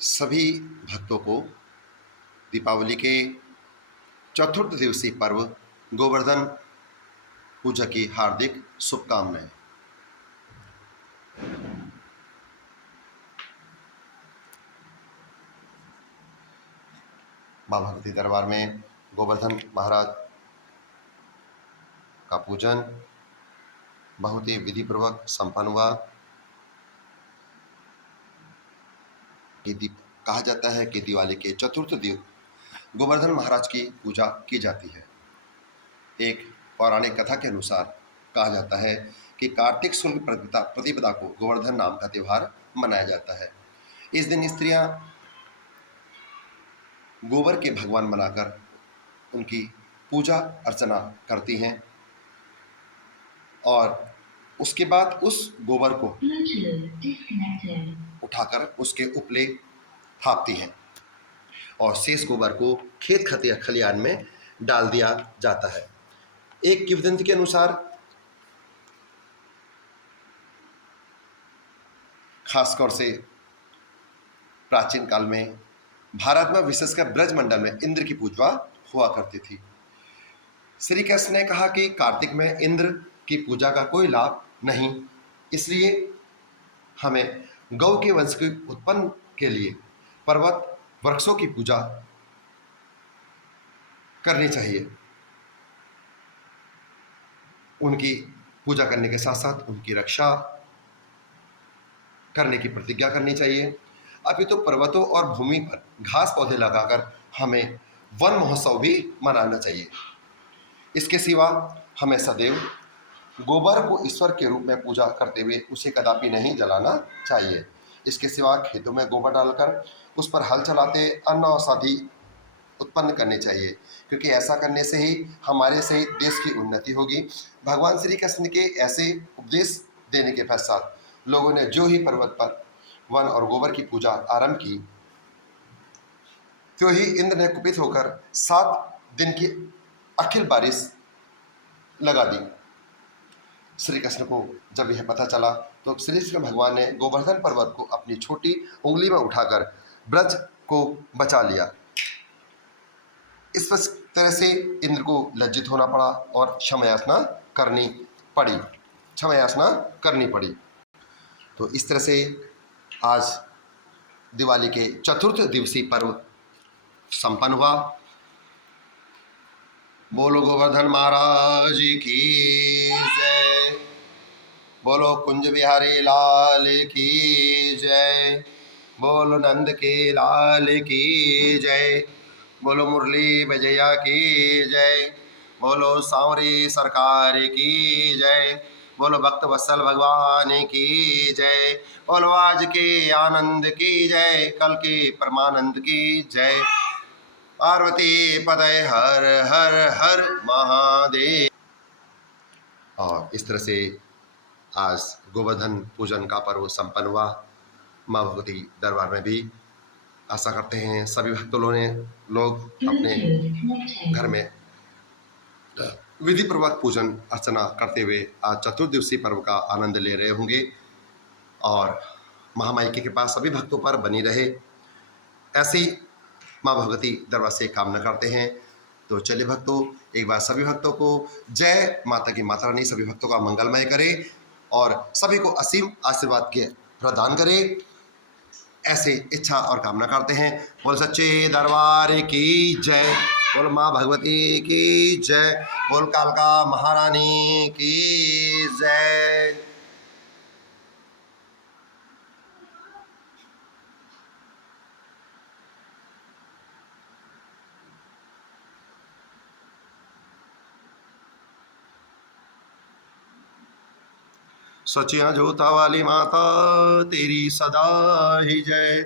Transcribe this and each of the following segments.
सभी भक्तों को दीपावली के चतुर्थ दिवसीय पर्व गोवर्धन पूजा की हार्दिक शुभकामनाएं। मां भगवती दरबार में गोवर्धन महाराज का पूजन बहुत ही विधि पूर्वक संपन्न हुआ। कहा जाता है कि दिवाली के चतुर्थ दिन गोवर्धन महाराज की पूजा की जाती है। एक पौराणिक कथा के अनुसार कहा जाता है कि कार्तिक शुक्ल प्रतिपदा को गोवर्धन नाम का त्योहार मनाया जाता है। इस दिन स्त्रियां गोबर के भगवान बनाकर उनकी पूजा अर्चना करती हैं और उसके बाद उस गोबर को उठाकर उसके उपले थापती हैं और शेष गोबर को खेत खलिहान में डाल दिया जाता है। एक किंवदंती के अनुसार खासतौर से प्राचीन काल में भारत में विशेषकर ब्रज मंडल में इंद्र की पूजा हुआ करती थी। श्री कृष्ण ने कहा कि कार्तिक में इंद्र की पूजा का कोई लाभ नहीं, इसलिए हमें गौ के वंश के उत्पन्न के लिए पर्वत वृक्षों की पूजा करनी चाहिए। उनकी पूजा करने के साथ साथ उनकी रक्षा करने की प्रतिज्ञा करनी चाहिए। अभी तो पर्वतों और भूमि पर घास पौधे लगाकर हमें वन महोत्सव भी मनाना चाहिए। इसके सिवा हमें सदैव गोबर को ईश्वर के रूप में पूजा करते हुए उसे कदापि नहीं जलाना चाहिए। इसके सिवा खेतों में गोबर डालकर उस पर हल चलाते अन्न और औषधि उत्पन्न करने चाहिए, क्योंकि ऐसा करने से ही हमारे सहित देश की उन्नति होगी। भगवान श्री कृष्ण के ऐसे उपदेश देने के पश्चात लोगों ने जो ही पर्वत पर वन और गोबर की पूजा आरंभ की, तो ही इंद्र ने कुपित होकर 7 दिन की अखिल बारिश लगा दी। श्री कृष्ण को जब यह पता चला तो श्री कृष्ण भगवान ने गोवर्धन पर्वत को अपनी छोटी उंगली में उठाकर ब्रज को बचा लिया। इस तरह से इंद्र को लज्जित होना पड़ा और क्षमा करनी पड़ी। तो इस तरह से आज दिवाली के चतुर्थ दिवसीय पर्व संपन्न हुआ। बोलो गोवर्धन महाराज की जय, बोलो कुंज बिहारी लाल की जय, बोलो नंद के लाल की जय, बोलो मुरली विजया की जय, बोलो सांवरी सरकार की जय, बोलो भक्त वत्सल भगवान की जय, बोलो आज के आनंद की जय, कल के परमानंद की जय। पार्वती पदय हर हर हर महादेव। और इस तरह से आज गोवर्धन पूजन का पर्व संपन्न हुआ। माँ भगवती दरबार में भी आशा करते हैं सभी भक्तों ने लोग अपने घर में विधि पूर्वक पूजन अर्चना करते हुए आज चतुर्दिवसीय पर्व का आनंद ले रहे होंगे और महामाई की कृपा सभी भक्तों पर बनी रहे, ऐसी माँ भगवती दरबार से कामना करते हैं। तो चलिए भक्तों, एक बार सभी भक्तों को जय माता की माता रानी सभी भक्तों का मंगलमय करे और सभी को असीम आशीर्वाद के प्रदान करे, ऐसे इच्छा और कामना करते हैं। बोल सच्चे दरबार की जय, बोल माँ भगवती की जय, बोल कालका महारानी की जय। सचिया जोता वाली माता तेरी सदा ही जय,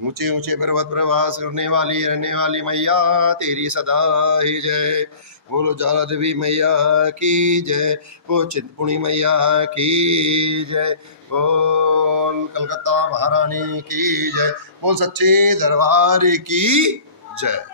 ऊंचे ऊंचे पर्वत प्रवास करने वाली रहने वाली मैया तेरी सदा ही जय। बोलो ज्वाला देवी मैया की जय, वो चिंतपूर्णी मैया की जय, बोल कलकत्ता महारानी की जय, बोल सच्चे दरबार की जय।